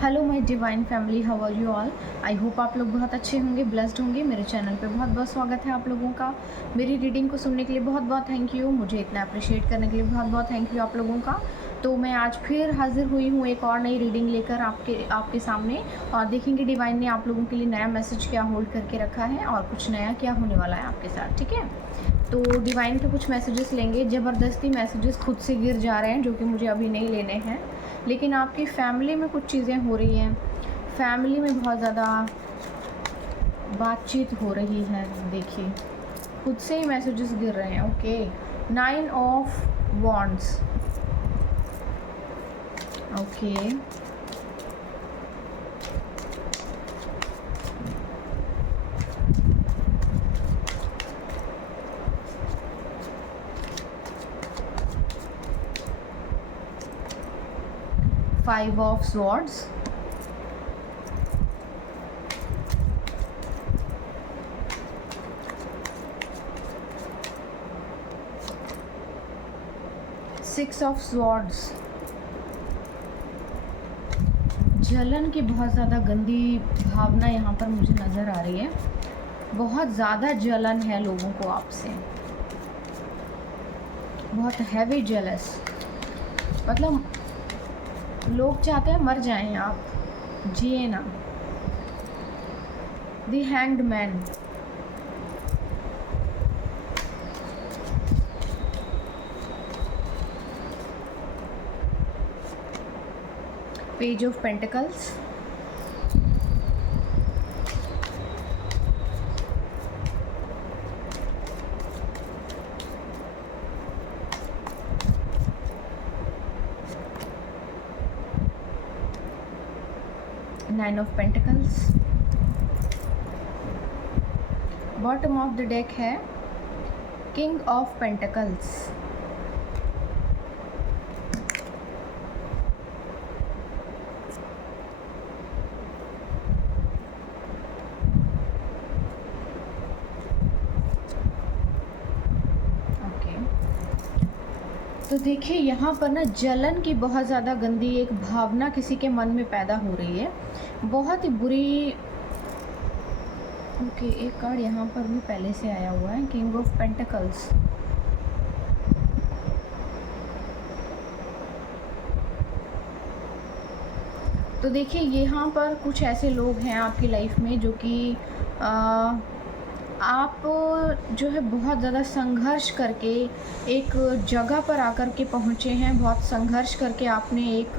Hello my divine family, how are you all. I hope आप लोग बहुत अच्छे होंगे, ब्लेस्ड होंगे। मेरे चैनल पे बहुत बहुत स्वागत है आप लोगों का। मेरी रीडिंग को सुनने के लिए बहुत बहुत थैंक यू। मुझे इतना अप्रिशिएट करने के लिए बहुत बहुत थैंक यू आप लोगों का। तो मैं आज फिर हाजिर हुई हूँ एक और नई रीडिंग लेकर आपके सामने, और देखेंगे डिवाइन ने आप लोगों के लिए नया मैसेज क्या होल्ड करके रखा है और कुछ नया क्या होने वाला है आपके साथ। ठीक है, तो डिवाइन के कुछ मैसेजेस लेंगे। ज़बरदस्ती मैसेजेस खुद से गिर जा रहे हैं जो कि मुझे अभी नहीं लेने हैं, लेकिन आपकी फैमिली में कुछ चीज़ें हो रही हैं। फैमिली में बहुत ज़्यादा बातचीत हो रही है। देखिए, खुद से ही मैसेजेस गिर रहे हैं। Okay, 9 of wands. Okay, five of swords, six of swords. जलन की बहुत ज़्यादा गंदी भावना यहाँ पर मुझे नज़र आ रही है। बहुत ज़्यादा जलन है लोगों को आपसे, बहुत हैवी जेलस। मतलब लोग चाहते हैं मर जाएं आप, जिए ना। The hanged man, page of pentacles, nine of pentacles. Bottom of the deck है किंग ऑफ पेंटिकल्स। तो देखिए, यहाँ पर ना जलन की बहुत ज़्यादा गंदी एक भावना किसी के मन में पैदा हो रही है, बहुत ही बुरी। ओके, एक कार्ड यहाँ पर भी पहले से आया हुआ है, किंग ऑफ पेंटिकल्स। तो देखिए, यहाँ पर कुछ ऐसे लोग हैं आपकी लाइफ में जो कि आप जो है बहुत ज़्यादा संघर्ष करके एक जगह पर आकर के पहुँचे हैं। बहुत संघर्ष करके आपने एक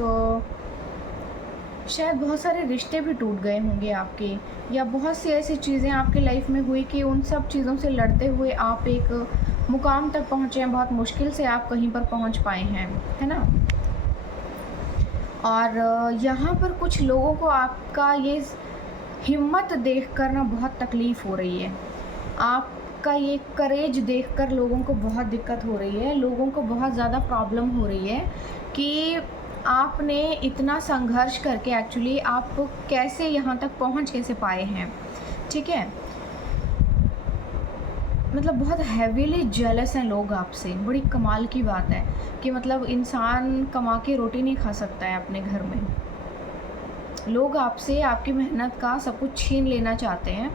शायद बहुत सारे रिश्ते भी टूट गए होंगे आपके, या बहुत सी ऐसी चीज़ें आपकी लाइफ में हुई कि उन सब चीज़ों से लड़ते हुए आप एक मुकाम तक पहुँचे हैं। बहुत मुश्किल से आप कहीं पर पहुँच पाए हैं, है ना। और यहाँ पर कुछ लोगों को आपका ये हिम्मत देखकर ना बहुत तकलीफ़ हो रही है। आपका ये करेज देखकर लोगों को बहुत दिक्कत हो रही है। लोगों को बहुत ज़्यादा प्रॉब्लम हो रही है कि आपने इतना संघर्ष करके एक्चुअली आप कैसे यहाँ तक पहुँच कैसे पाए हैं। ठीक है, मतलब बहुत हैवीली जेलस हैं लोग आपसे। बड़ी कमाल की बात है कि मतलब इंसान कमा के रोटी नहीं खा सकता है अपने घर में। लोग आपसे आपकी मेहनत का सब कुछ छीन लेना चाहते हैं,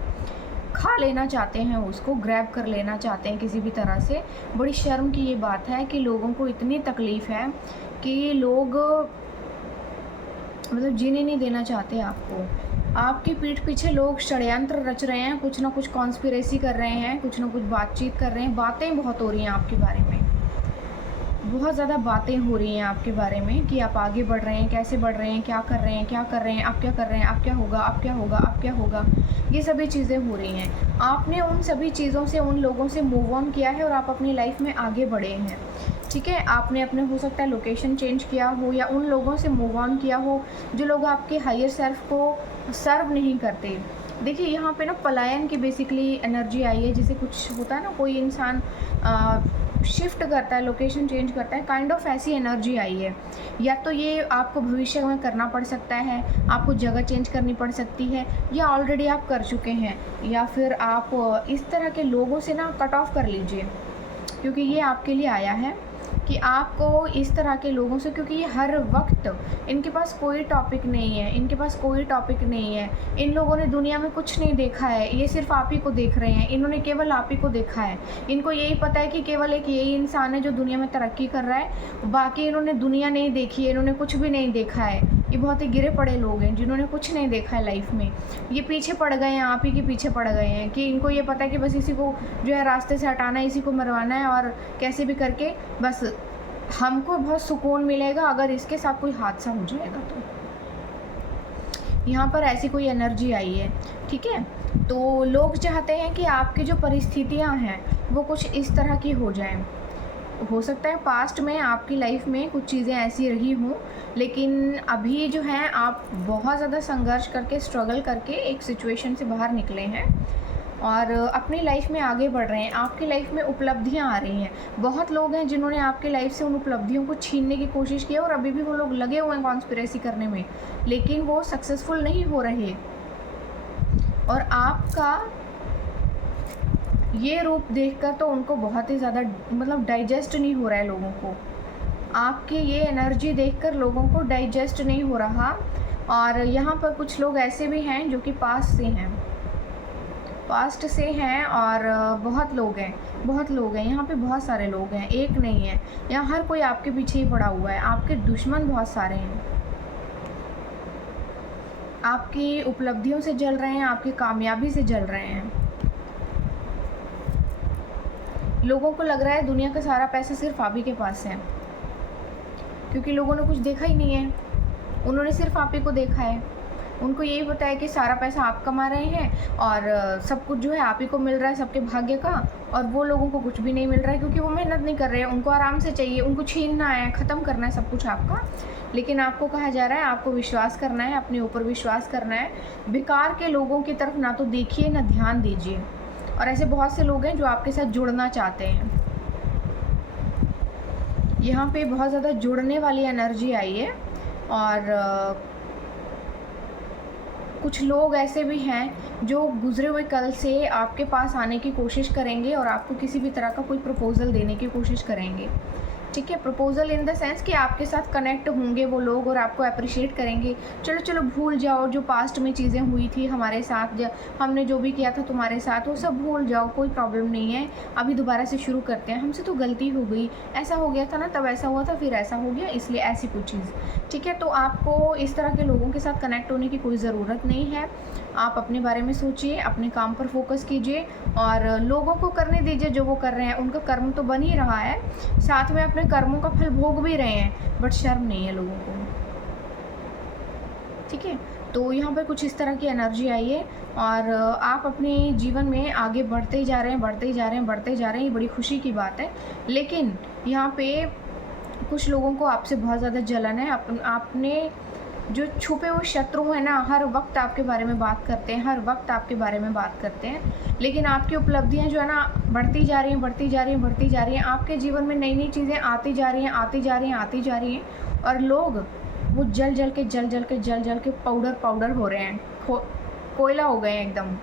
खा लेना चाहते हैं, उसको ग्रैब कर लेना चाहते हैं किसी भी तरह से। बड़ी शर्म की ये बात है कि लोगों को इतनी तकलीफ़ है कि लोग मतलब जीने नहीं देना चाहते आपको। आपकी पीठ पीछे लोग षड्यंत्र रच रहे हैं, कुछ ना कुछ कॉन्स्पिरेसी कर रहे हैं, कुछ ना कुछ बातचीत कर रहे हैं। बातें बहुत हो रही हैं आपके बारे में, बहुत ज़्यादा बातें हो रही हैं आपके बारे में कि आप आगे बढ़ रहे हैं, कैसे बढ़ रहे हैं, क्या कर रहे हैं, क्या कर रहे हैं, आप क्या कर रहे हैं, आप क्या होगा, आप क्या होगा, आप क्या होगा। ये सभी चीज़ें हो रही हैं। आपने उन सभी चीज़ों से, उन लोगों से मूव ऑन किया है और आप अपनी लाइफ में आगे बढ़े हैं। ठीक है, आपने अपने हो सकता है लोकेशन चेंज किया हो, या उन लोगों से मूव ऑन किया हो जो लोग आपके हायर सेल्फ को सर्व नहीं करते। देखिए, यहाँ पे ना पलायन की बेसिकली एनर्जी आई है। जैसे कुछ होता है ना, कोई इंसान शिफ्ट करता है, लोकेशन चेंज करता है, काइंड ऑफ ऐसी एनर्जी आई है। या तो ये आपको भविष्य में करना पड़ सकता है, आपको जगह चेंज करनी पड़ सकती है, या ऑलरेडी आप कर चुके हैं, या फिर आप इस तरह के लोगों से ना कट ऑफ कर लीजिए, क्योंकि ये आपके लिए आया है। कि आपको इस तरह के लोगों से, क्योंकि ये हर वक्त इनके पास कोई टॉपिक नहीं है, इनके पास कोई टॉपिक नहीं है। इन लोगों ने दुनिया में कुछ नहीं देखा है, ये सिर्फ आप ही को देख रहे हैं, इन्होंने केवल आप ही को देखा है। इनको यही पता है कि केवल एक यही इंसान है जो दुनिया में तरक्की कर रहा है, बाकी इन्होंने दुनिया नहीं देखी है, इन्होंने कुछ भी नहीं देखा है। ये बहुत ही गिरे पड़े लोग हैं जिन्होंने कुछ नहीं देखा है लाइफ में। ये पीछे पड़ गए हैं, आप ही के पीछे पड़ गए हैं कि इनको ये पता है कि बस इसी को जो है रास्ते से हटाना है, इसी को मरवाना है, और कैसे भी करके बस हमको बहुत सुकून मिलेगा अगर इसके साथ कोई हादसा हो जाएगा। तो यहाँ पर ऐसी कोई एनर्जी आई है, ठीक है। तो लोग चाहते हैं कि आपकी जो परिस्थितियाँ हैं वो कुछ इस तरह की हो जाएं। हो सकता है पास्ट में आपकी लाइफ में कुछ चीज़ें ऐसी रही हों, लेकिन अभी जो है आप बहुत ज़्यादा संघर्ष करके, स्ट्रगल करके एक सिचुएशन से बाहर निकले हैं और अपनी लाइफ में आगे बढ़ रहे हैं। आपकी लाइफ में उपलब्धियां आ रही हैं। बहुत लोग हैं जिन्होंने आपकी लाइफ से उन उपलब्धियों को छीनने की कोशिश की और अभी भी वो लोग लगे हुए हैं कॉन्स्पिरेसी करने में, लेकिन वो सक्सेसफुल नहीं हो रहे। और आपका ये रूप देखकर तो उनको बहुत ही ज़्यादा मतलब डाइजेस्ट नहीं हो रहा है लोगों को। आपकी ये एनर्जी देखकर लोगों को डाइजेस्ट नहीं हो रहा। और यहाँ पर कुछ लोग ऐसे भी हैं जो कि पास्ट से हैं और बहुत लोग हैं यहाँ पे, बहुत सारे लोग हैं, एक नहीं है। यहाँ हर कोई आपके पीछे ही पड़ा हुआ है। आपके दुश्मन बहुत सारे हैं, आपकी उपलब्धियों से जल रहे हैं, आपकी कामयाबी से जल रहे हैं। लोगों को लग रहा है दुनिया का सारा पैसा सिर्फ आप ही के पास है, क्योंकि लोगों ने कुछ देखा ही नहीं है, उन्होंने सिर्फ आप ही को देखा है। उनको यही पता है कि सारा पैसा आप कमा रहे हैं और सब कुछ जो है आप ही को मिल रहा है, सबके भाग्य का, और वो लोगों को कुछ भी नहीं मिल रहा है क्योंकि वो मेहनत नहीं कर रहे हैं। उनको आराम से चाहिए, उनको छीनना है, ख़त्म करना है सब कुछ आपका। लेकिन आपको कहा जा रहा है आपको विश्वास करना है, अपने ऊपर विश्वास करना है। बेकार के लोगों की तरफ ना तो देखिए ना ध्यान दीजिए। और ऐसे बहुत से लोग हैं जो आपके साथ जुड़ना चाहते हैं। यहाँ पे बहुत ज़्यादा जुड़ने वाली एनर्जी आई है। और कुछ लोग ऐसे भी हैं जो गुजरे हुए कल से आपके पास आने की कोशिश करेंगे और आपको किसी भी तरह का कोई प्रपोज़ल देने की कोशिश करेंगे, ठीक है। प्रपोज़ल इन द सेंस कि आपके साथ कनेक्ट होंगे वो लोग और आपको अप्रिशिएट करेंगे। चलो चलो भूल जाओ जो पास्ट में चीज़ें हुई थी हमारे साथ, हमने जो भी किया था तुम्हारे साथ, वो सब भूल जाओ, कोई प्रॉब्लम नहीं है, अभी दोबारा से शुरू करते हैं, हमसे तो गलती हो गई, ऐसा हो गया था ना, तब ऐसा हुआ था, फिर ऐसा हो गया, इसलिए ऐसी कुछ चीज़, ठीक है। तो आपको इस तरह के लोगों के साथ कनेक्ट होने की कोई ज़रूरत नहीं है। आप अपने बारे में सोचिए, अपने काम पर फोकस कीजिए और लोगों को करने दीजिए जो वो कर रहे हैं। उनका कर्म तो बन ही रहा है, साथ में अपने कर्मों का फल भोग भी रहे हैं, बट शर्म नहीं है लोगों को, ठीक है। तो यहाँ पर कुछ इस तरह की एनर्जी आई है और आप अपने जीवन में आगे बढ़ते ही जा रहे हैं, ये बड़ी खुशी की बात है। लेकिन यहाँ पे कुछ लोगों को आपसे बहुत ज़्यादा जलन है। आपने जो छुपे हुए शत्रु हैं ना, हर वक्त आपके बारे में बात करते हैं, लेकिन आपकी उपलब्धियां जो है ना बढ़ती जा रही हैं। आपके जीवन में नई नई चीज़ें आती जा रही हैं और लोग वो जल के पाउडर हो रहे हैं, कोयला हो गए हैं एकदम।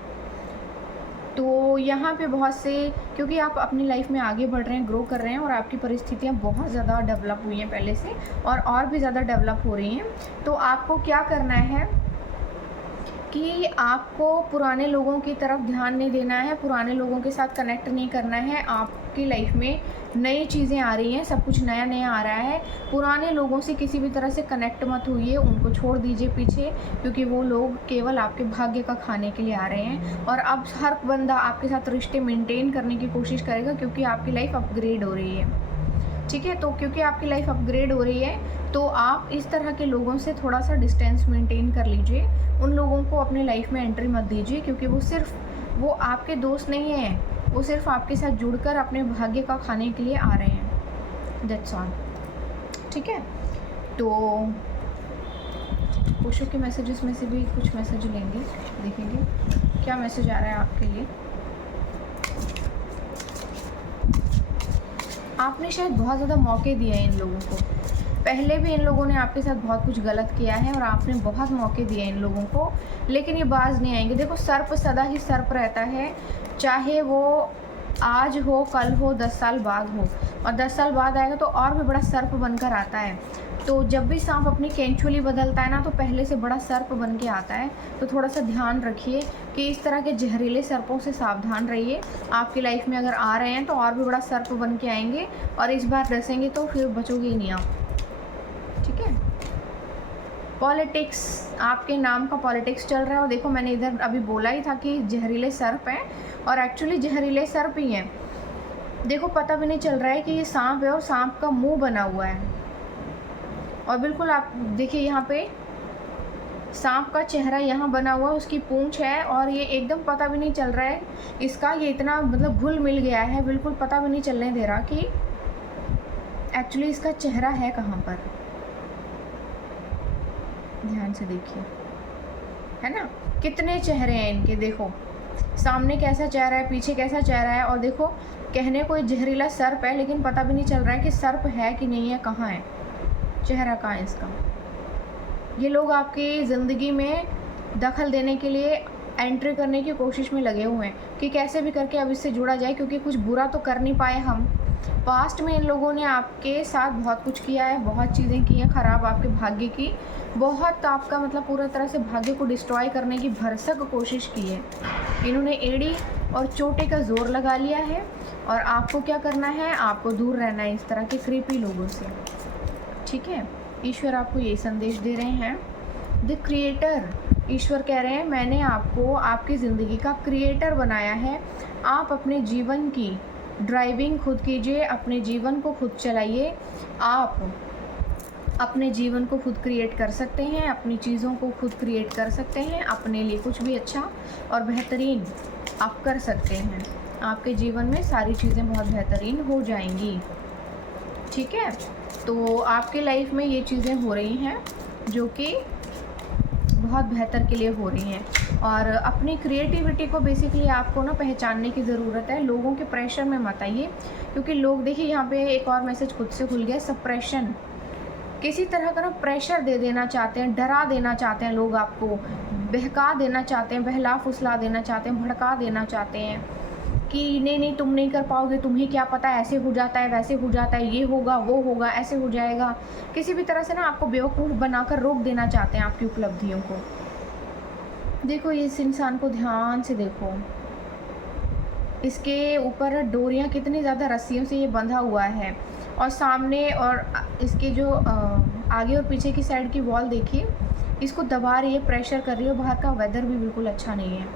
तो यहाँ पे बहुत से, क्योंकि आप अपनी लाइफ में आगे बढ़ रहे हैं, ग्रो कर रहे हैं और आपकी परिस्थितियाँ बहुत ज़्यादा डेवलप हुई हैं पहले से और भी ज़्यादा डेवलप हो रही हैं। तो आपको क्या करना है कि आपको पुराने लोगों की तरफ ध्यान नहीं देना है, पुराने लोगों के साथ कनेक्ट नहीं करना है। आपकी लाइफ में नई चीज़ें आ रही हैं, सब कुछ नया नया आ रहा है। पुराने लोगों से किसी भी तरह से कनेक्ट मत होइए, उनको छोड़ दीजिए पीछे, क्योंकि वो लोग केवल आपके भाग्य का खाने के लिए आ रहे हैं। और अब हर बंदा आपके साथ रिश्ते मेंटेन करने की कोशिश करेगा क्योंकि आपकी लाइफ अपग्रेड हो रही है, ठीक है। तो क्योंकि आपकी लाइफ अपग्रेड हो रही है तो आप इस तरह के लोगों से थोड़ा सा डिस्टेंस मेंटेन कर लीजिए। उन लोगों को अपने लाइफ में एंट्री मत दीजिए, क्योंकि वो आपके दोस्त नहीं हैं, वो सिर्फ आपके साथ जुड़कर अपने भाग्य का खाने के लिए आ रहे हैं। दैट्स ऑल, ठीक है। तो ओशो के मैसेजेस में से भी कुछ मैसेज लेंगे, देखेंगे क्या मैसेज आ रहा है आपके लिए। आपने शायद बहुत ज़्यादा मौके दिए हैं इन लोगों को, पहले भी इन लोगों ने आपके साथ बहुत कुछ गलत किया है और आपने बहुत मौके दिए इन लोगों को, लेकिन ये बाज नहीं आएंगे। देखो, सर्प सदा ही सर्प रहता है, चाहे वो आज हो, कल हो, 10 साल बाद हो, और 10 साल बाद आएगा तो और भी बड़ा सर्प बनकर आता है। तो जब भी सांप अपनी केंचुली बदलता है ना, तो पहले से बड़ा सर्प बन के आता है। तो थोड़ा सा ध्यान रखिए कि इस तरह के जहरीले सर्पों से सावधान रहिए। आपकी लाइफ में अगर आ रहे हैं तो और भी बड़ा सर्प बन के आएंगे, और इस बार डसेंगे तो फिर बचोगे ही नहीं आप, ठीक है। पॉलिटिक्स, आपके नाम का पॉलिटिक्स चल रहा है। और देखो, मैंने इधर अभी बोला ही था कि जहरीले सर्प हैं, और एक्चुअली जहरीले सर्प ही हैं। देखो, पता भी नहीं चल रहा है कि ये सांप है, और सांप का मुंह बना हुआ है। और बिल्कुल आप देखिए, यहाँ पे सांप का चेहरा यहाँ बना हुआ है, उसकी पूंछ है, और ये एकदम पता भी नहीं चल रहा है इसका, ये इतना मतलब घुल मिल गया है, बिल्कुल पता भी नहीं चलने दे रहा कि एक्चुअली इसका चेहरा है कहाँ पर। ध्यान से देखिए, है ना, कितने चेहरे हैं इनके। देखो सामने कैसा चेहरा है, पीछे कैसा चेहरा है, और देखो कहने को जहरीला सर्प है, लेकिन पता भी नहीं चल रहा है कि सर्प है कि नहीं है, कहाँ है, चेहरा कहाँ है इसका। ये लोग आपकी ज़िंदगी में दखल देने के लिए एंट्री करने की कोशिश में लगे हुए हैं कि कैसे भी करके अब इससे जुड़ा जाए, क्योंकि कुछ बुरा तो कर नहीं पाए हम। पास्ट में इन लोगों ने आपके साथ बहुत कुछ किया है, बहुत चीज़ें की हैं ख़राब आपके भाग्य की, बहुत आपका मतलब पूरा तरह से भाग्य को डिस्ट्रॉय करने की भरसक कोशिश की है। इन्होंने एड़ी और चोटे का जोर लगा लिया है, और आपको क्या करना है, आपको दूर रहना है इस तरह के क्रीपी लोगों से, ठीक है। ईश्वर आपको ये संदेश दे रहे हैं, द क्रिएटर। ईश्वर कह रहे हैं, मैंने आपको आपकी ज़िंदगी का क्रिएटर बनाया है। आप अपने जीवन की ड्राइविंग खुद कीजिए, अपने जीवन को खुद चलाइए। आप अपने जीवन को खुद क्रिएट कर सकते हैं, अपनी चीज़ों को खुद क्रिएट कर सकते हैं, अपने लिए कुछ भी अच्छा और बेहतरीन आप कर सकते हैं। आपके जीवन में सारी चीज़ें बहुत बेहतरीन हो जाएंगी, ठीक है। तो आपके लाइफ में ये चीज़ें हो रही हैं जो कि बहुत बेहतर के लिए हो रही हैं, और अपनी क्रिएटिविटी को बेसिकली आपको ना पहचानने की ज़रूरत है। लोगों के प्रेशर में मत आइए, क्योंकि लोग, देखिए यहाँ पे एक और मैसेज खुद से खुल गया, सप्रेशन। किसी तरह का ना प्रेशर दे देना चाहते हैं, डरा देना चाहते हैं लोग, आपको बहका देना चाहते हैं, बहला फुसला देना चाहते हैं, भड़का देना चाहते हैं कि नहीं नहीं तुम नहीं कर पाओगे, तुम्हें क्या पता, ऐसे हो जाता है, वैसे हो जाता है, ये होगा वो होगा, ऐसे हो जाएगा। किसी भी तरह से ना आपको बेवकूफ़ बनाकर रोक देना चाहते हैं आपकी उपलब्धियों को। देखो इस इंसान को ध्यान से देखो, इसके ऊपर डोरियाँ कितनी ज़्यादा रस्सियों से ये बंधा हुआ है, और सामने और इसके जो आगे और पीछे की साइड की वॉल देखिए, इसको दबा रही है, प्रेशर कर रही है। बाहर का वेदर भी बिल्कुल अच्छा नहीं है।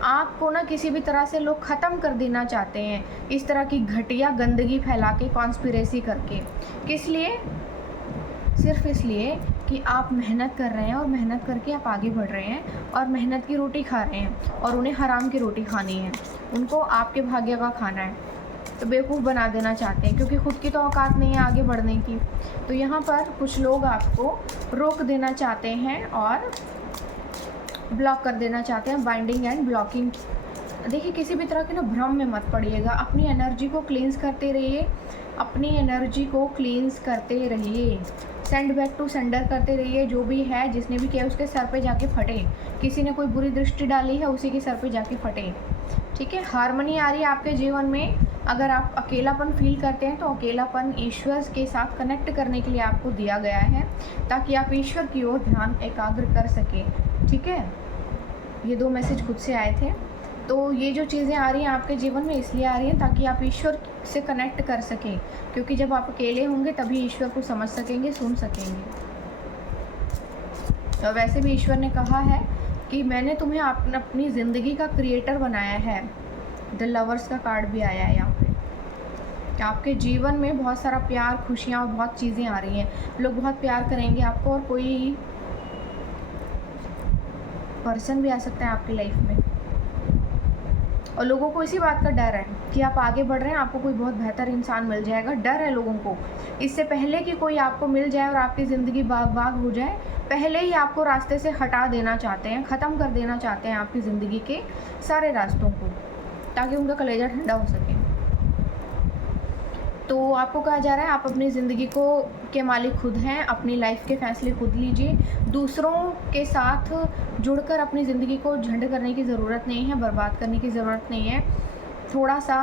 आपको ना किसी भी तरह से लोग ख़त्म कर देना चाहते हैं, इस तरह की घटिया गंदगी फैला के, कॉन्स्पिरेसी करके। किस लिए? सिर्फ इसलिए कि आप मेहनत कर रहे हैं, और मेहनत करके आप आगे बढ़ रहे हैं, और मेहनत की रोटी खा रहे हैं, और उन्हें हराम की रोटी खानी है, उनको आपके भाग्य का खाना है। तो बेवकूफ़ बना देना चाहते हैं, क्योंकि खुद की तो औकात नहीं है आगे बढ़ने की। तो यहाँ पर कुछ लोग आपको रोक देना चाहते हैं और ब्लॉक कर देना चाहते हैं, बाइंडिंग एंड ब्लॉकिंग। देखिए किसी भी तरह के ना भ्रम में मत पड़िएगा, अपनी एनर्जी को क्लींस करते रहिए, अपनी एनर्जी को क्लींस करते रहिए, सेंड बैक टू सेंडर करते रहिए। जो भी है, जिसने भी किया उसके सर पे जाके फटे, किसी ने कोई बुरी दृष्टि डाली है उसी के सर पे जाके फटे, ठीक है। हार्मनी आ रही है आपके जीवन में। अगर आप अकेलापन फील करते हैं तो अकेलापन ईश्वर के साथ कनेक्ट करने के लिए आपको दिया गया है, ताकि आप ईश्वर की ओर ध्यान एकाग्र कर सकें, ठीक है। ये 2 मैसेज खुद से आए थे। तो ये जो चीज़ें आ रही हैं आपके जीवन में इसलिए आ रही हैं ताकि आप ईश्वर से कनेक्ट कर सकें, क्योंकि जब आप अकेले होंगे तभी ईश्वर को समझ सकेंगे, सुन सकेंगे। और वैसे भी ईश्वर ने कहा है कि मैंने तुम्हें अपनी ज़िंदगी का क्रिएटर बनाया है। द लवर्स का कार्ड भी आया है यहाँ पे, कि आपके जीवन में बहुत सारा प्यार, खुशियाँ और बहुत चीज़ें आ रही हैं। लोग बहुत प्यार करेंगे आपको, और कोई पर्सन भी आ सकता है आपकी लाइफ में, और लोगों को इसी बात का डर है कि आप आगे बढ़ रहे हैं, आपको कोई बहुत बेहतर इंसान मिल जाएगा। डर है लोगों को, इससे पहले कि कोई आपको मिल जाए और आपकी ज़िंदगी बाग बाग हो जाए, पहले ही आपको रास्ते से हटा देना चाहते हैं, ख़त्म कर देना चाहते हैं आपकी ज़िंदगी के सारे रास्तों को, ताकि उनका कलेजा ठंडा हो सके। तो आपको कहा जा रहा है आप अपनी ज़िंदगी को के मालिक खुद हैं, अपनी लाइफ के फ़ैसले खुद लीजिए। दूसरों के साथ जुड़कर अपनी ज़िंदगी को झंड करने की ज़रूरत नहीं है, बर्बाद करने की ज़रूरत नहीं है। थोड़ा सा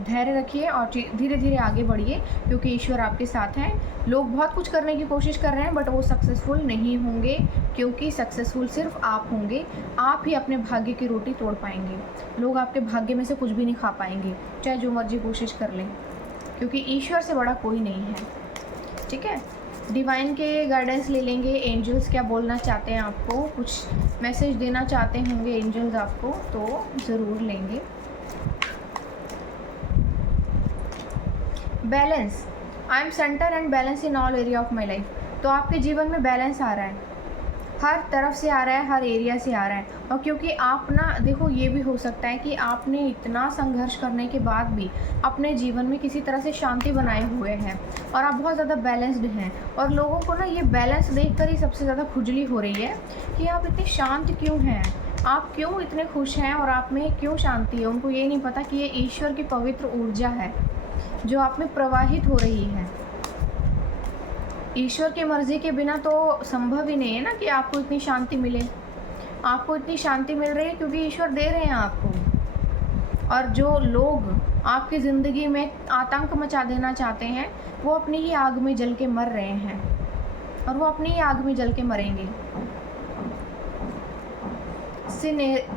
धैर्य रखिए और धीरे धीरे आगे बढ़िए, क्योंकि ईश्वर आपके साथ हैं। लोग बहुत कुछ करने की कोशिश कर रहे हैं बट वो सक्सेसफुल नहीं होंगे, क्योंकि सक्सेसफुल सिर्फ आप होंगे। आप ही अपने भाग्य की रोटी तोड़ पाएंगे। लोग आपके भाग्य में से कुछ भी नहीं खा पाएंगे, चाहे जो मर्जी कोशिश कर लें, क्योंकि ईश्वर से बड़ा कोई नहीं है। ठीक है, डिवाइन के गाइडेंस ले लेंगे। एंजल्स क्या बोलना चाहते हैं आपको, कुछ मैसेज देना चाहते होंगे एंजल्स आपको, तो ज़रूर लेंगे। Balance, I am centre and balance in all area of my life. तो आपके जीवन में बैलेंस आ रहा है, हर तरफ से आ रहा है, हर एरिया से आ रहा है। और क्योंकि आप ना देखो, ये भी हो सकता है कि आपने इतना संघर्ष करने के बाद भी अपने जीवन में किसी तरह से शांति बनाए हुए हैं और आप बहुत ज़्यादा बैलेंस्ड हैं। और लोगों को ना ये बैलेंस देखकर ही सबसे ज़्यादा खुजली हो रही है कि आप इतने शांत क्यों हैं, आप क्यों इतने खुश हैं और आप में क्यों शांति है। उनको ये नहीं पता कि ये ईश्वर की पवित्र ऊर्जा है जो आप में प्रवाहित हो रही है। ईश्वर की मर्ज़ी के बिना तो संभव ही नहीं है ना कि आपको इतनी शांति मिले। आपको इतनी शांति मिल रही है क्योंकि ईश्वर दे रहे हैं आपको। और जो लोग आपकी ज़िंदगी में आतंक मचा देना चाहते हैं, वो अपनी ही आग में जल के मर रहे हैं और वो अपनी ही आग में जल के मरेंगे।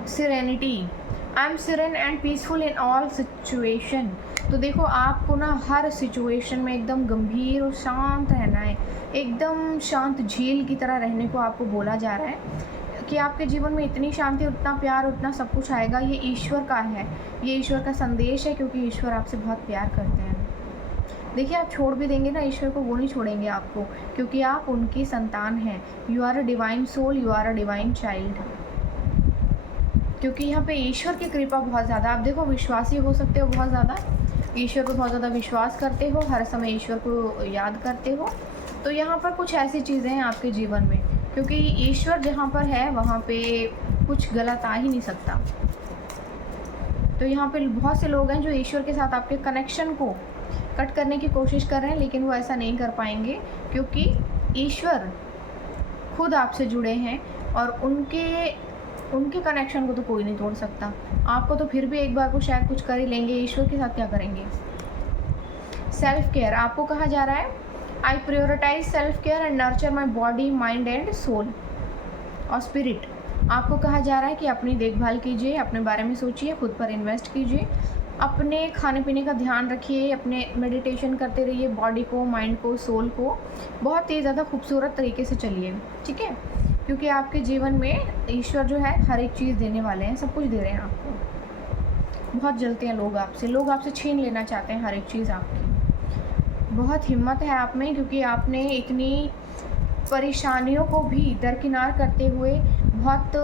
Serenity, I am siren and peaceful in all situation. तो देखो, आपको ना हर सिचुएशन में एकदम गंभीर और शांत रहना है, एकदम शांत झील की तरह रहने को आपको बोला जा रहा है कि आपके जीवन में इतनी शांति, उतना प्यार, उतना सब कुछ आएगा। ये ईश्वर का है, ये ईश्वर का संदेश है, क्योंकि ईश्वर आपसे बहुत प्यार करते हैं। देखिए, आप छोड़ भी देंगे ना ईश्वर को, वो नहीं छोड़ेंगे आपको, क्योंकि आप उनकी संतान हैं। You are a divine soul, you are a divine child. क्योंकि यहाँ पे ईश्वर की कृपा बहुत ज़्यादा, आप देखो विश्वासी हो सकते हो, बहुत ज़्यादा ईश्वर को बहुत ज़्यादा विश्वास करते हो, हर समय ईश्वर को याद करते हो। तो यहाँ पर कुछ ऐसी चीज़ें हैं आपके जीवन में, क्योंकि ईश्वर जहाँ पर है वहाँ पे कुछ गलत आ ही नहीं सकता। तो यहाँ पे बहुत से लोग हैं जो ईश्वर के साथ आपके कनेक्शन को कट करने की कोशिश कर रहे हैं, लेकिन वो ऐसा नहीं कर पाएंगे, क्योंकि ईश्वर खुद आपसे जुड़े हैं और उनके कनेक्शन को तो कोई नहीं तोड़ सकता। आपको तो फिर भी एक बार को शायद कुछ कर ही लेंगे, ईश्वर के साथ क्या करेंगे। सेल्फ केयर, आपको कहा जा रहा है I prioritize self care and nurture my body, mind and soul और स्पिरिट। आपको कहा जा रहा है कि अपनी देखभाल कीजिए, अपने बारे में सोचिए, खुद पर इन्वेस्ट कीजिए, अपने खाने पीने का ध्यान रखिए, अपने मेडिटेशन करते रहिए, बॉडी को, माइंड को, सोल को बहुत ही ज़्यादा खूबसूरत तरीके से चलिए। ठीक है, क्योंकि आपके जीवन में ईश्वर जो है हर एक चीज़ देने वाले हैं, सब कुछ दे रहे हैं आपको। बहुत जलते हैं लोग आपसे छीन लेना चाहते हैं हर एक चीज़ आपकी। बहुत हिम्मत है आप में, क्योंकि आपने इतनी परेशानियों को भी दरकिनार करते हुए बहुत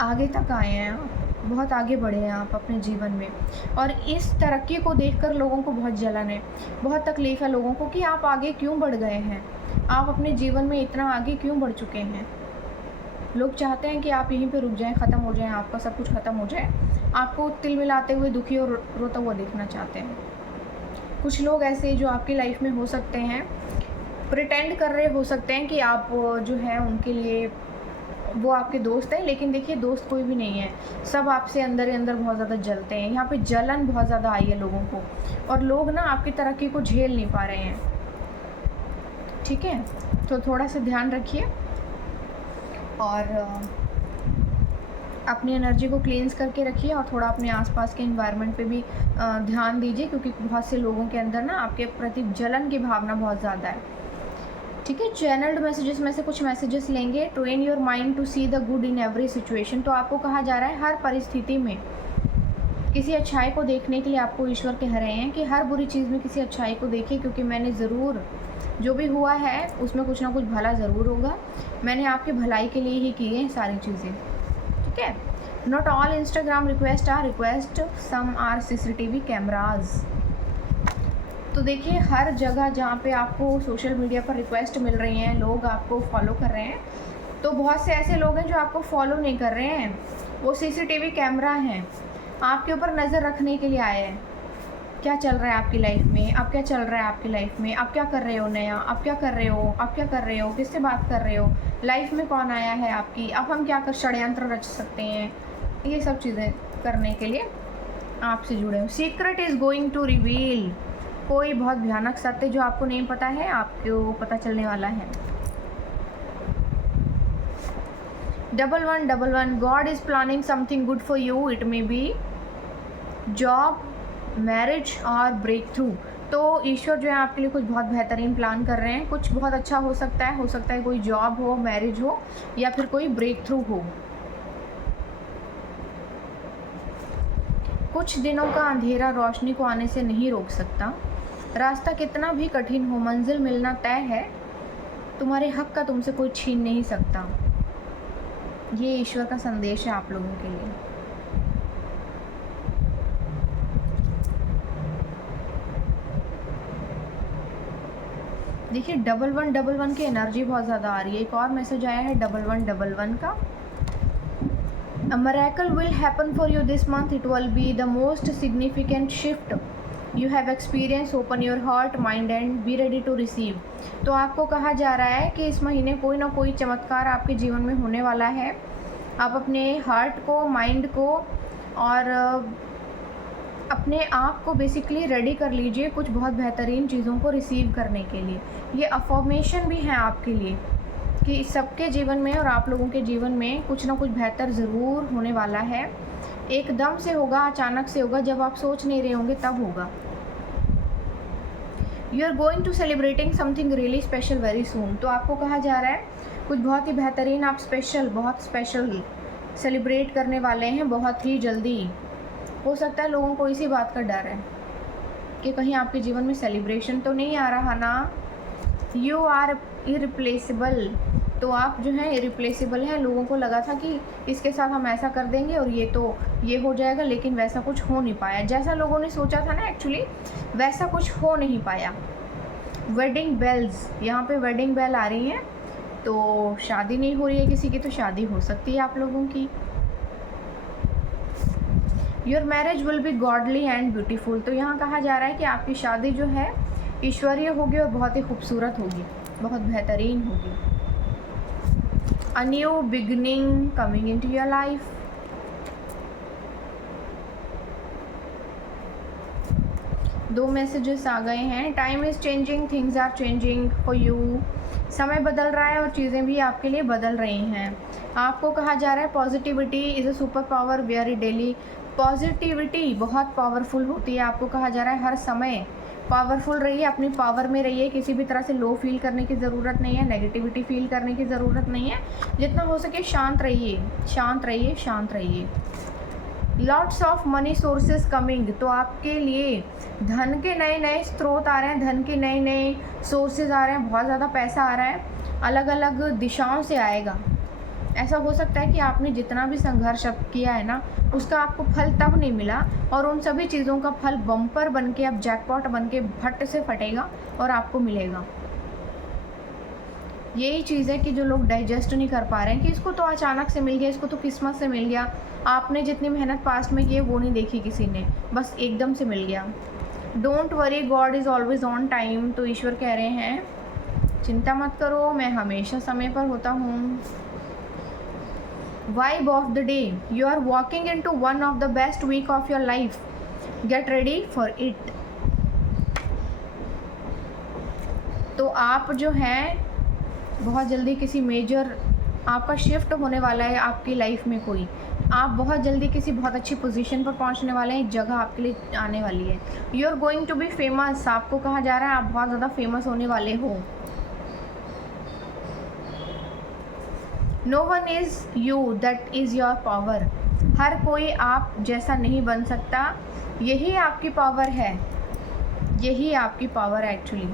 आगे तक आए हैं आप, बहुत आगे बढ़े हैं आप अपने जीवन में। और इस तरक्की को देखकर लोगों को बहुत जलन है, बहुत तकलीफ़ है लोगों को कि आप आगे क्यों बढ़ गए हैं, आप अपने जीवन में इतना आगे क्यों बढ़ चुके हैं। लोग चाहते हैं कि आप यहीं पे रुक जाएं, ख़त्म हो जाएं, आपका सब कुछ ख़त्म हो जाए, आपको तिल मिलाते हुए दुखी और रोता हुआ देखना चाहते हैं। कुछ लोग ऐसे जो आपकी लाइफ में हो सकते हैं, प्रिटेंड कर रहे हो सकते हैं कि आप जो है उनके लिए वो आपके दोस्त हैं, लेकिन देखिए दोस्त कोई भी नहीं है, सब आपसे अंदर ही अंदर बहुत ज़्यादा जलते हैं। यहाँ पे जलन बहुत ज़्यादा आई है लोगों को, और लोग ना आपकी तरक्की को झेल नहीं पा रहे हैं। ठीक है, तो थोड़ा सा ध्यान रखिए और अपनी एनर्जी को क्लींस करके रखिए, और थोड़ा अपने आसपास के एनवायरनमेंट पे भी ध्यान दीजिए, क्योंकि बहुत से लोगों के अंदर ना आपके प्रति जलन की भावना बहुत ज़्यादा है। ठीक है, चैनल्ड मैसेजेस में से कुछ मैसेजेस लेंगे। Train your mind to see the good in every situation. तो आपको कहा जा रहा है हर परिस्थिति में किसी अच्छाई को देखने के लिए आपको ईश्वर कह रहे हैं कि हर बुरी चीज़ में किसी अच्छाई को देखिए, क्योंकि मैंने ज़रूर जो भी हुआ है उसमें कुछ ना कुछ भला ज़रूर होगा, मैंने आपकी भलाई के लिए ही की है सारी चीज़ें। ठीक है, not all Instagram request are request, some are CCTV cameras. तो देखिए, हर जगह जहाँ पे आपको सोशल मीडिया पर रिक्वेस्ट मिल रही हैं, लोग आपको फॉलो कर रहे हैं, तो बहुत से ऐसे लोग हैं जो आपको फॉलो नहीं कर रहे हैं, वो CCTV कैमरा हैं, आपके ऊपर नज़र रखने के लिए आए हैं। क्या चल रहा है आपकी लाइफ में, अब क्या चल रहा है आपकी लाइफ में, आप क्या कर रहे हो नया, आप क्या कर रहे हो, आप क्या कर रहे हो, किससे बात कर रहे हो, लाइफ में कौन आया है आपकी, अब हम क्या कर षड्यंत्र रच सकते हैं, ये सब चीज़ें करने के लिए आपसे जुड़े हो। Secret is going to reveal, कोई बहुत भयानक सत्य जो आपको नहीं पता है आपको पता चलने वाला है। 1111 God is planning something good for you, it may be job, marriage और ब्रेक थ्रू। तो ईश्वर जो है आपके लिए कुछ बहुत बेहतरीन प्लान कर रहे हैं, कुछ बहुत अच्छा हो सकता है कोई जॉब हो, मैरिज हो या फिर कोई ब्रेक थ्रू हो। कुछ दिनों का अंधेरा रोशनी को आने से नहीं रोक सकता। रास्ता कितना भी कठिन हो, मंजिल मिलना तय है। तुम्हारे हक का तुमसे कोई छीन नहीं सकता। ये ईश्वर का संदेश है आप लोगों के लिए। देखिए 1111 की एनर्जी बहुत ज़्यादा आ रही है। एक और मैसेज आया है 1111 का। A miracle will happen for you this month. It will be the most significant shift you have experienced. Open your heart, mind and be ready to receive. तो आपको कहा जा रहा है कि इस महीने कोई ना कोई चमत्कार आपके जीवन में होने वाला है। आप अपने हार्ट को, माइंड को और अपने आप को बेसिकली रेडी कर लीजिए कुछ बहुत बेहतरीन चीज़ों को रिसीव करने के लिए। ये अफर्मेशन भी है आपके लिए कि सबके जीवन में और आप लोगों के जीवन में कुछ ना कुछ बेहतर ज़रूर होने वाला है। एकदम से होगा, अचानक से होगा, जब आप सोच नहीं रहे होंगे तब होगा। You are going to celebrating something really special very soon. तो आपको कहा जा रहा है कुछ बहुत ही बेहतरीन आप बहुत स्पेशल सेलिब्रेट करने वाले हैं बहुत ही जल्दी। हो सकता है लोगों को इसी बात का डर है कि कहीं आपके जीवन में सेलिब्रेशन तो नहीं आ रहा ना। यू आर इरिप्लेसेबल, तो आप जो हैं इरिप्लेसेबल हैं। लोगों को लगा था कि इसके साथ हम ऐसा कर देंगे और ये हो जाएगा, लेकिन वैसा कुछ हो नहीं पाया। जैसा लोगों ने सोचा था ना, एक्चुअली वैसा कुछ हो नहीं पाया। वेडिंग बेल्स, यहाँ पे वेडिंग बेल आ रही हैं। तो शादी नहीं हो रही है किसी की, तो शादी हो सकती है आप लोगों की। Your marriage will be godly and beautiful. तो यहाँ कहा जा रहा है कि आपकी शादी जो है ईश्वरीय होगी और बहुत ही खूबसूरत होगी, बहुत बेहतरीन होगी। A new beginning coming into your life. दो मैसेजेस आ गए हैं। Time is changing, things are changing for you. समय बदल रहा है और चीज़ें भी आपके लिए बदल रही हैं। आपको कहा जा रहा है positivity is a super power where daily. Positivity बहुत पावरफुल होती है। आपको कहा जा रहा है हर समय पावरफुल रहिए, अपनी पावर में रहिए। किसी भी तरह से लो फील करने की ज़रूरत नहीं है, नेगेटिविटी फील करने की ज़रूरत नहीं है। जितना हो सके शांत रहिए, शांत रहिए, शांत रहिए। Lots of money sources coming. तो आपके लिए धन के नए नए स्रोत आ रहे हैं, धन के नए नए सोर्सेज आ रहे हैं। बहुत ज़्यादा पैसा आ रहा है, अलग अलग दिशाओं से आएगा। ऐसा हो सकता है कि आपने जितना भी संघर्ष अब किया है ना, उसका आपको फल तब नहीं मिला, और उन सभी चीज़ों का फल बम्पर बन के, अब जैकपॉट बन के फट से फटेगा और आपको मिलेगा। यही चीज़ है कि जो लोग डाइजेस्ट नहीं कर पा रहे हैं कि इसको तो अचानक से मिल गया, इसको तो किस्मत से मिल गया। आपने जितनी मेहनत पास्ट में की है वो नहीं देखी किसी ने, बस एकदम से मिल गया। Don't worry, God is always on time. तो ईश्वर कह रहे हैं चिंता मत करो, मैं हमेशा समय पर होता हूँ। Vibe of the day, you are walking into one of the best week of your life. Get ready for it. तो आप जो हैं बहुत जल्दी किसी मेजर आपका शिफ्ट होने वाला है आपकी लाइफ में। कोई आप बहुत जल्दी किसी बहुत अच्छी पोजीशन पर पहुंचने वाले हैं, एक जगह आपके लिए आने वाली है। You are going to be famous. आपको कहा जा रहा है आप बहुत ज़्यादा फेमस होने वाले हो। No one is you, that is your power. हर कोई आप जैसा नहीं बन सकता, यही आपकी पावर है, यही आपकी पावर है actually.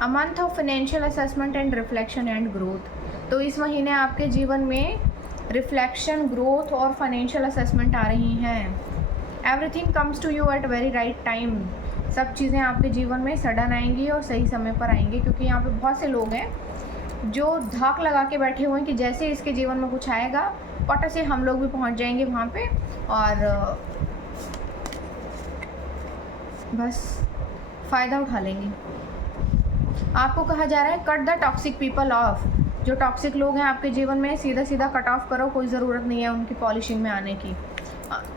A month of financial assessment and reflection and growth. तो इस महीने आपके जीवन में रिफ्लेक्शन, ग्रोथ और फाइनेंशियल असेसमेंट आ रही हैं। Everything comes to you at very right time. सब चीज़ें आपके जीवन में सडन आएंगी और सही समय पर आएंगी, क्योंकि यहाँ पे बहुत से लोग हैं जो धाक लगा के बैठे हुए हैं कि जैसे इसके जीवन में कुछ आएगा पट से हम लोग भी पहुंच जाएंगे वहाँ पे और बस फ़ायदा उठा लेंगे। आपको कहा जा रहा है cut the toxic people of. जो टॉक्सिक लोग हैं आपके जीवन में सीधा सीधा कट ऑफ करो, कोई ज़रूरत नहीं है उनकी पॉलिशिंग में आने की।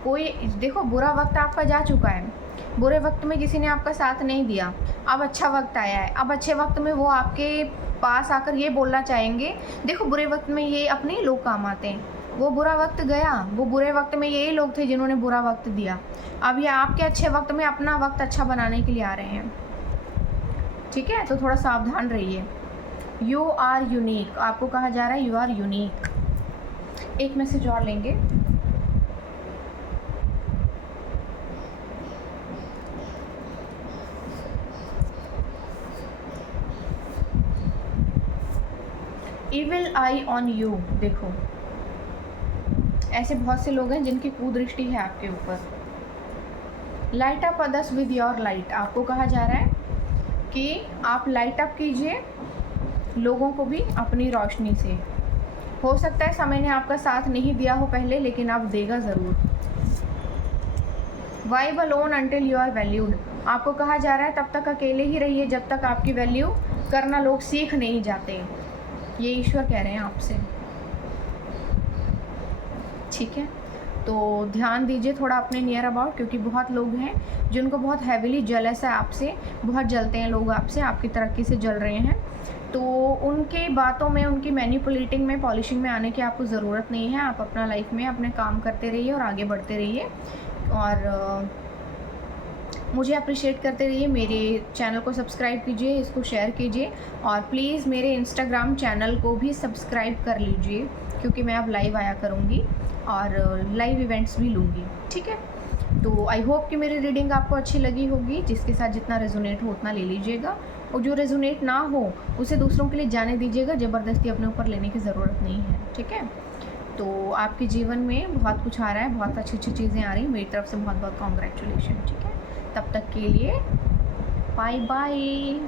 कोई देखो, बुरा वक्त आपका जा चुका है, बुरे वक्त में किसी ने आपका साथ नहीं दिया, अब अच्छा वक्त आया है, अब अच्छे वक्त में वो आपके पास आकर ये बोलना चाहेंगे। देखो, बुरे वक्त में ये अपने लोग काम आते हैं, वो बुरा वक्त गया, वो बुरे वक्त में यही लोग थे जिन्होंने बुरा वक्त दिया। अब ये आपके अच्छे वक्त में अपना वक्त अच्छा बनाने के लिए आ रहे हैं, ठीक है? तो थोड़ा सावधान रहिए। यू आर यूनिक, आपको कहा जा रहा है यू आर यूनिक। एक मैसेज और लेंगे। इविल आई ऑन यू, देखो ऐसे बहुत से लोग हैं जिनकी कुदृष्टि है आपके ऊपर। Light up others with your light, आपको कहा जा रहा है कि आप लाइट अप कीजिए लोगों को भी अपनी रोशनी से। हो सकता है समय ने आपका साथ नहीं दिया हो पहले, लेकिन अब देगा ज़रूर। Vibe alone until you are valued, आपको कहा जा रहा है तब तक अकेले ही रहिए जब तक आपकी वैल्यू करना लोग सीख नहीं जाते। ये ईश्वर कह रहे हैं आपसे, ठीक है? तो ध्यान दीजिए थोड़ा अपने नियर अबाउट, क्योंकि बहुत लोग हैं जिनको बहुत हैविली जेलस है आपसे, बहुत जलते हैं लोग आपसे, आपकी तरक्की से जल रहे हैं। तो उनके बातों में, उनकी मैनिपुलेटिंग में, पॉलिशिंग में आने की आपको ज़रूरत नहीं है। आप अपना लाइफ में अपने काम करते रहिए और आगे बढ़ते रहिए, और मुझे अप्रिशिएट करते रहिए। मेरे चैनल को सब्सक्राइब कीजिए, इसको शेयर कीजिए, और प्लीज़ मेरे इंस्टाग्राम चैनल को भी सब्सक्राइब कर लीजिए, क्योंकि मैं अब लाइव आया करूँगी और लाइव इवेंट्स भी लूँगी, ठीक है? तो आई होप कि मेरी रीडिंग आपको अच्छी लगी होगी। जिसके साथ जितना रेजोनेट हो उतना ले लीजिएगा, और जो रेजोनेट ना हो उसे दूसरों के लिए जाने दीजिएगा, ज़बरदस्ती अपने ऊपर लेने की ज़रूरत नहीं है, ठीक है? तो आपके जीवन में बहुत कुछ आ रहा है, बहुत अच्छी अच्छी चीज़ें आ रही हैं, मेरी तरफ से बहुत बहुत कॉन्ग्रेचुलेशन, ठीक है? तब तक के लिए बाय बाय।